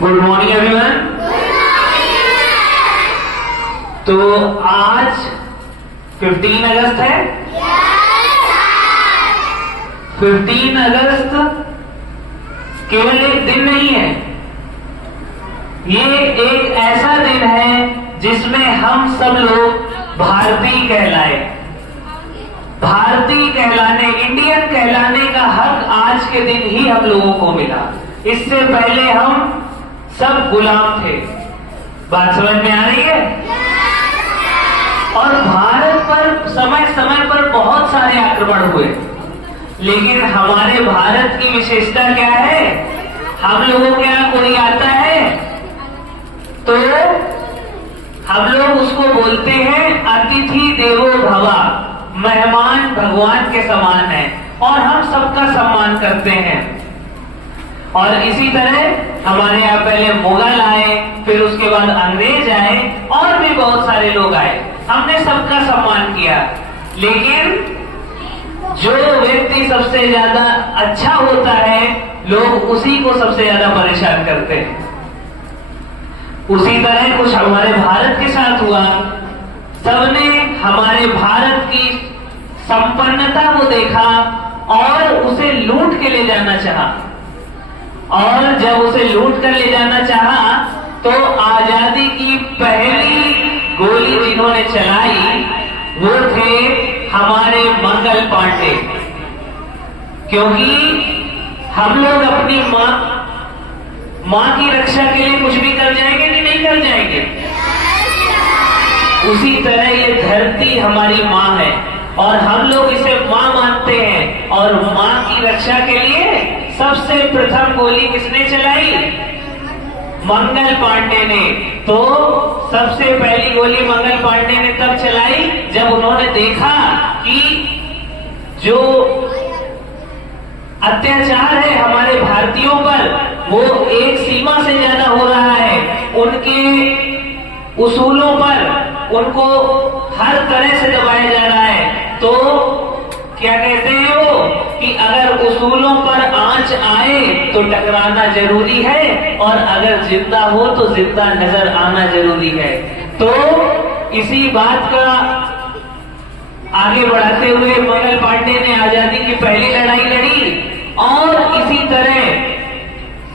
Good morning everyone. तो आज 15 अगस्त है। 15 अगस्त केवल एक दिन नहीं है, ये एक ऐसा दिन है जिसमें हम सब लोग भारतीय कहलाए। भारतीय कहलाने, इंडियन कहलाने का हक आज के दिन ही हम लोगों को मिला। इससे पहले हम सब गुलाम थे। बात समझ में आ रही है? और भारत पर समय समय पर बहुत सारे आक्रमण हुए, लेकिन हमारे भारत की विशेषता क्या है? हम लोगों के यहाँ कोई आता है तो हम लोग उसको बोलते हैं अतिथि देवो भव, मेहमान भगवान के समान है, और हम सबका सम्मान करते हैं। और इसी तरह हमारे यहाँ पहले मुगल आए, फिर उसके बाद अंग्रेज आए, और भी बहुत सारे लोग आए। हमने सबका सम्मान किया, लेकिन जो व्यक्ति सबसे ज्यादा अच्छा होता है, लोग उसी को सबसे ज्यादा परेशान करते हैं। उसी तरह कुछ हमारे भारत के साथ हुआ। सबने हमारे भारत की संपन्नता को देखा और उसे लूट के ले जाना चाहा, और जब उसे लूट कर ले जाना चाहा तो आजादी की पहली गोली जिन्होंने चलाई वो थे हमारे मंगल पांडे। क्योंकि हम लोग अपनी माँ की रक्षा के लिए कुछ भी कर जाएंगे कि नहीं कर जाएंगे? उसी तरह ये धरती हमारी माँ है और हम लोग इसे माँ मानते हैं, और माँ की रक्षा के लिए सबसे प्रथम गोली किसने चलाई? मंगल पांडे ने। तो सबसे पहली गोली मंगल पांडे ने तब चलाई जब उन्होंने देखा कि जो अत्याचार है हमारे भारतीयों पर वो एक सीमा से ज्यादा हो रहा है। उनके उसूलों पर उनको हर तरह से दबाया जा रहा है। तो क्या कहते हैं वो कि अगर उसूलों पर आंच आए तो टकराना जरूरी है, और अगर जिंदा हो तो जिंदा नजर आना जरूरी है। तो इसी बात का आगे बढ़ाते हुए मंगल पांडे ने आजादी की पहली लड़ाई लड़ी, और इसी तरह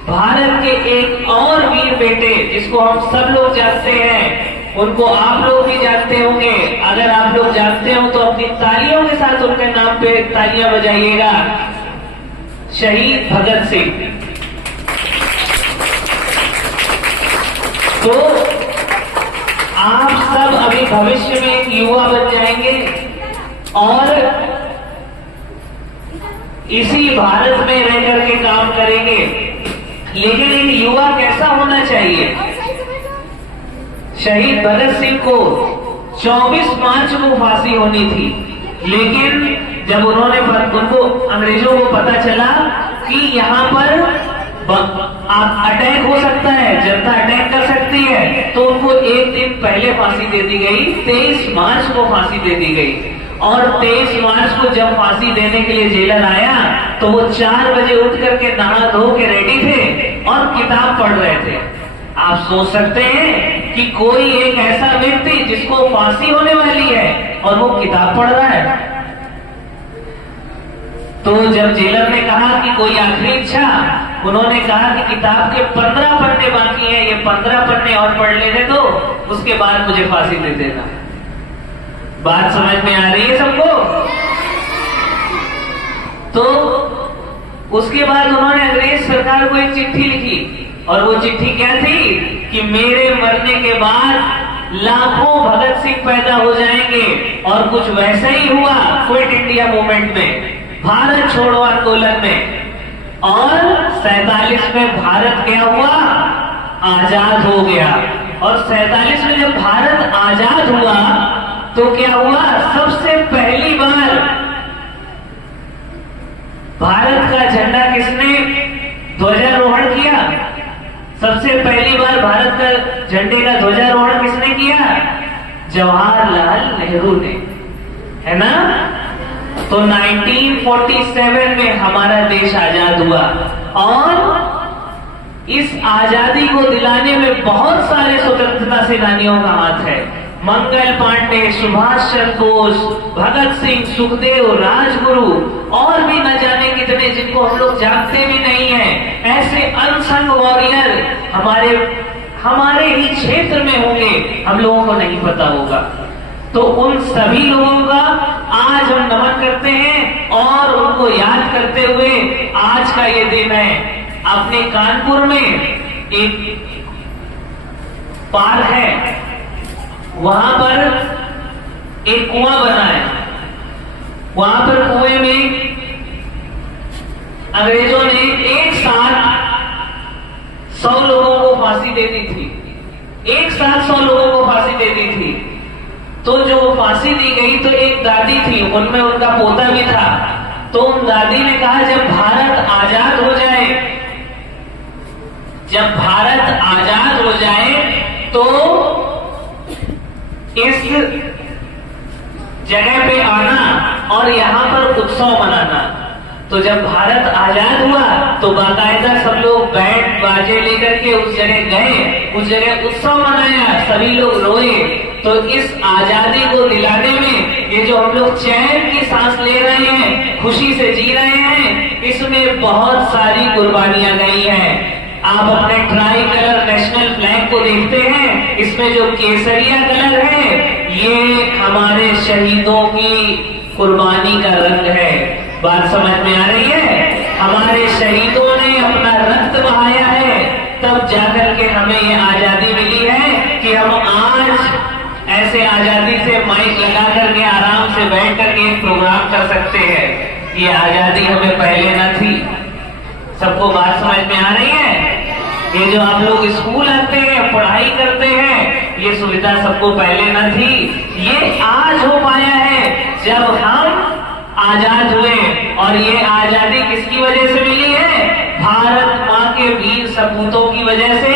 भारत के एक और वीर बेटे जिसको हम सब लोग जानते हैं, उनको आप लोग भी जानते होंगे। अगर आप लोग जानते हो तो अपनी तालियों के साथ उनके नाम पे तालियां बजाइएगा। शहीद भगत सिंह। तो आप सब अभी भविष्य में एक युवा बन जाएंगे और इसी भारत में रह करके काम करेंगे। लेकिन एक युवा कैसा होना चाहिए? शहीद भगत सिंह को 24 मार्च को फांसी होनी थी, लेकिन जब उनको अंग्रेजों को पता चला कि यहाँ पर अटैक हो सकता है, जनता अटैक कर सकती है, तो उनको एक दिन पहले फांसी दे दी गई। 23 मार्च को फांसी दे दी गई। और 23 मार्च को जब फांसी देने के लिए जेलर आया तो वो 4 बजे उठ करके नहा धो के रेडी थे और किताब पढ़ रहे थे। आप सोच सकते हैं कि कोई एक ऐसा व्यक्ति जिसको फांसी होने वाली है और वो किताब पढ़ रहा है। तो जब जेलर ने कहा कि कोई आखिरी इच्छा, उन्होंने कहा कि किताब के 15 पन्ने बाकी हैं, ये 15 पन्ने और पढ़ लेने दो, उसके बाद मुझे फांसी दे देना। बात समझ में आ रही है सबको? तो उसके बाद उन्होंने अंग्रेज सरकार को एक चिट्ठी लिखी, और वो चिट्ठी क्या थी कि मेरे मरने के बाद लाखों भगत सिंह पैदा हो जाएंगे। और कुछ वैसा ही हुआ क्विट इंडिया मूवमेंट में, भारत छोड़ो आंदोलन में। और 47 में भारत क्या हुआ? आजाद हो गया। और 47 में जब भारत आजाद हुआ तो क्या हुआ? सबसे पहली बार भारत का झंडा किसने ध्वजारोहण किया? सबसे पहली बार भारत का झंडे का ध्वजारोहण किसने किया? जवाहरलाल नेहरू ने, है ना? तो 1947 में हमारा देश आजाद हुआ, और इस आजादी को दिलाने में बहुत सारे स्वतंत्रता सेनानियों का हाथ है। मंगल पांडे, सुभाष चंद्र बोस, भगत सिंह, सुखदेव, राजगुरु और भी न जाने कितने जिनको हम लोग जानते भी नहीं हैं। ऐसे अनसंग वॉरियर हमारे ही क्षेत्र में होंगे, हम लोगों को नहीं पता होगा। तो उन सभी लोगों का आज हम नमन करते हैं और उनको याद करते हुए आज का ये दिन है। अपने कानपुर में एक पार्क है, वहां पर एक कुआं बना है। वहां पर कुएं में अंग्रेजों ने एक साथ 100 लोगों को फांसी दे दी थी। एक साथ 100 लोगों को फांसी दे दी थी। तो जो फांसी दी गई तो एक दादी थी, उनमें उनका पोता भी था। तो उन दादी ने कहा जब भारत आजाद हो जाए, जब भारत आजाद हो जाए तो इस जगह पे आना और यहां पर उत्सव मनाना। तो जब भारत आजाद हुआ तो बाकायदा सब लोग बैंड बाजे लेकर के उस जगह गए, उस जगह उत्सव मनाया, सभी लोग रोए। तो इस आजादी को दिलाने में ये जो हम लोग चैन की सांस ले रहे हैं, खुशी से जी रहे हैं, इसमें बहुत सारी कुर्बानियां गई हैं। आप अपने ट्राई कलर नेशनल फ्लैग को देखते हैं, इसमें जो केसरिया कलर है ये हमारे शहीदों की कुर्बानी का रंग है। बात समझ में आ रही है? हमारे शहीदों ने अपना रक्त बहाया है, तब जाकर के हमें ये आजादी मिली है कि हम आज ऐसे आजादी से माइक लगा करके आराम से बैठ करके एक प्रोग्राम कर सकते हैं। ये आजादी हमें पहले न थी। सबको बात समझ में आ रही है? ये जो आप लोग स्कूल आते हैं, पढ़ाई करते हैं, ये सुविधा सबको पहले न थी। ये आज हो पाया है जब हम आजाद हुए। और ये आजादी किसकी वजह से मिली है? भारत माँ के वीर सपूतों की वजह से,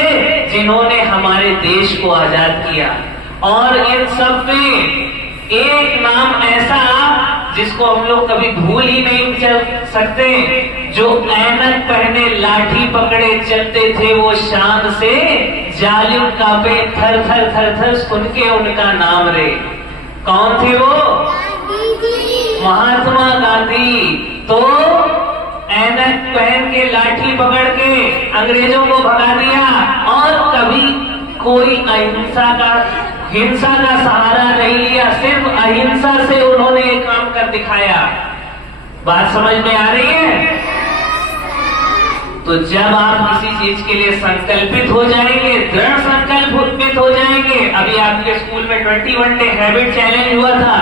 जिन्होंने हमारे देश को आजाद किया। और इन सब में एक नाम ऐसा जिसको हम लोग कभी भूल ही नहीं चल सकते, जो ऐनक पहने लाठी पकड़े चलते थे वो शान से, जालिम कांपे थर थर थर थर सुन के उनका नाम रे। कौन थे वो? महात्मा गांधी। तो ऐनक पहन के लाठी पकड़ के अंग्रेजों को भगा दिया और कभी कोई हिंसा का सहारा नहीं लिया, सिर्फ अहिंसा से उन्होंने ये काम कर दिखाया। बात समझ में आ रही है? तो जब आप किसी चीज के लिए संकल्पित हो जाएंगे, दृढ़ संकल्पित हो जाएंगे। अभी आपके स्कूल में 21 डे हैबिट चैलेंज हुआ था।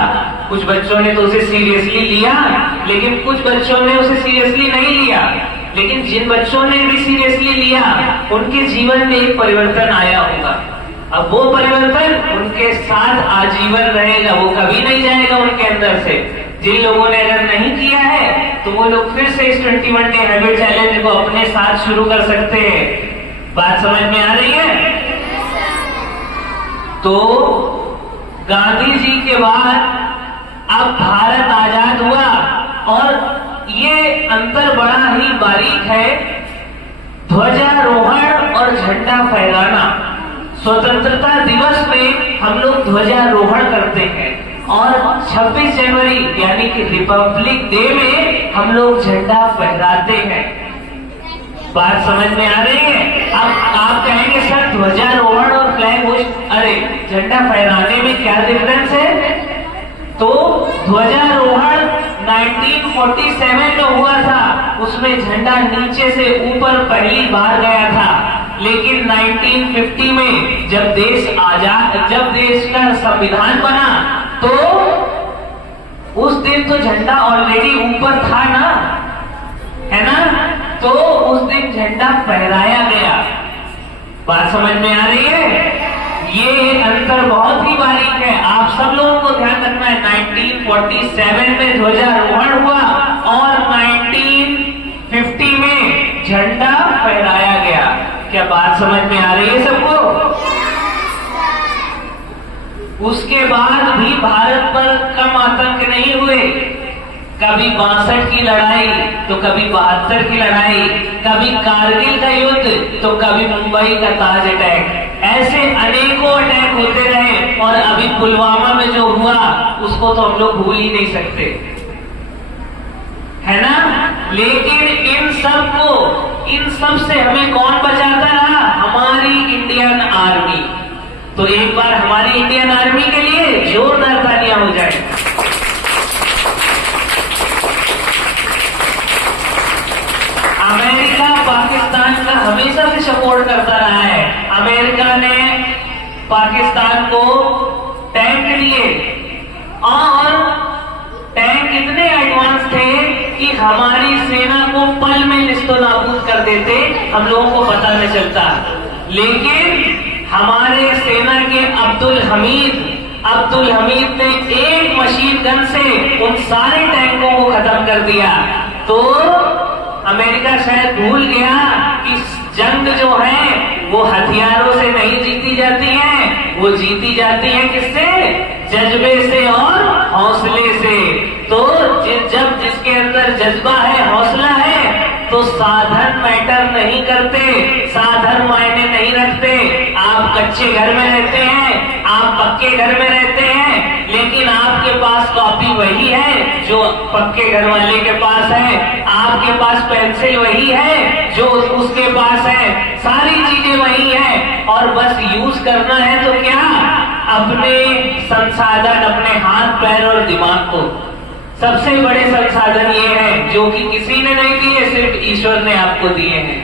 कुछ बच्चों ने तो उसे सीरियसली लिया, लेकिन कुछ बच्चों ने उसे सीरियसली नहीं लिया। लेकिन जिन बच्चों ने भी सीरियसली लिया, उनके जीवन में एक परिवर्तन आया होगा। अब वो परिवर्तन उनके साथ आजीवन रहेगा, वो कभी नहीं जाएगा उनके अंदर से। जिन लोगों ने अगर नहीं किया है तो वो लोग फिर से इस 21 डे हैबिट चैलेंज को अपने साथ शुरू कर सकते हैं। बात समझ में आ रही है? तो गांधी जी के बाद अब भारत आजाद हुआ और ये अंतर बड़ा ही बारीक है। ध्वजारोहण और झंडा फहराना, स्वतंत्रता दिवस में हम लोग ध्वजारोहण करते हैं और 26 जनवरी यानी कि रिपब्लिक डे में हम लोग झंडा फहराते हैं। बात समझ में आ रही है? अब आप कहेंगे सर ध्वजारोहण और फ्लैग होस्ट, अरे झंडा फहराने में क्या डिफरेंस है? तो ध्वजारोहण 1947 में हुआ था, उसमें झंडा नीचे से ऊपर पहली बार गया था। लेकिन 1950 में जब देश का संविधान बना तो उस दिन तो झंडा ऑलरेडी ऊपर था ना, है ना? तो उस दिन झंडा फहराया गया। बात समझ में आ रही है? ये अंतर बहुत ही बारीक है, आप सब लोगों को ध्यान रखना है। 1947 में ध्वजारोहण हुआ और 1950 में झंडा फहराया गया। क्या बात समझ में आ रही है सबको? उसके बाद भी भारत पर कम आतंक नहीं हुए। कभी 62 की लड़ाई तो कभी 72 की लड़ाई, कभी कारगिल का युद्ध तो कभी मुंबई का ताज अटैक, ऐसे अनेकों अटैक होते रहे। और अभी पुलवामा में जो हुआ उसको तो हम लोग भूल ही नहीं सकते, है ना। लेकिन इन सब से हमें कौन बचाता रहा? हमारी इंडियन आर्मी। तो एक बार हमारी इंडियन आर्मी के लिए जोरदार तालियां हो जाए। अमेरिका पाकिस्तान का हमेशा से सपोर्ट करता रहा है। अमेरिका ने पाकिस्तान को टैंक दिए और टैंक इतने एडवांस थे कि हमारी सेना को पल में निस्तो नाबूद कर देते, हम लोगों को पता न चलता। लेकिन हमारे सेना के अब्दुल हमीद ने एक मशीन गन से उन सारे टैंकों को खत्म कर दिया। तो अमेरिका शायद भूल गया कि जंग जो है वो हथियारों से नहीं जीती जाती है, वो जीती जाती है किससे? जज्बे से और हौसले से। तो जब जिसके अंदर जज्बा है, हौसला है, तो साधन मैटर नहीं करते, साधन मायने नहीं रखते। आप कच्चे घर में रहते हैं, आप पक्के घर में रहते हैं, लेकिन आपके पास कॉपी वही है जो पक्के घर वाले के पास है, आपके पास पेंसिल वही है जो उसके पास है, सारी चीजें वही है। और बस यूज करना है तो क्या? अपने संसाधन, अपने हाथ पैर और दिमाग को। सबसे बड़े संसाधन ये है जो कि किसी ने नहीं दिए, सिर्फ ईश्वर ने आपको दिए हैं।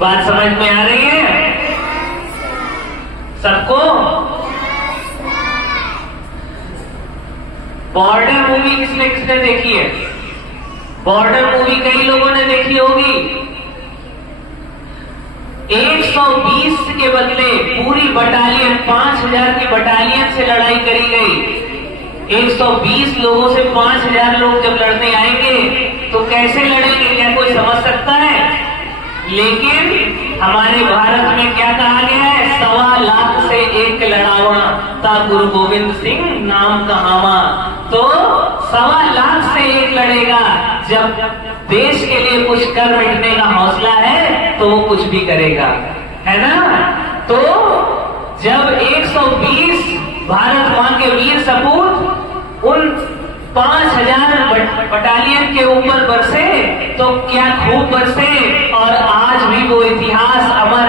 बात समझ में आ रही है सबको? बॉर्डर मूवी किसने देखी है? बॉर्डर मूवी कई लोगों ने देखी होगी। 120 के बदले पूरी बटालियन, 5000 की बटालियन से लड़ाई करी गई। 120 लोगों से 5000 लोग जब लड़ने आएंगे तो कैसे लड़ेंगे? क्या कोई समझ सकता है? लेकिन हमारे भारत में क्या कहा गया है? 1.25 लाख से एक लड़ावा ता गुरु गोविंद सिंह नाम कहावा। तो 1.25 लाख से एक लड़ेगा। जब देश के लिए कुछ कर मिटने का हौसला है तो वो कुछ भी करेगा, है ना। तो जब 120 भारत मां के वीर सपूत उन 5000 बटालियन के ऊपर बरसे तो क्या खूब बरसे। और आज भी वो इतिहास अमर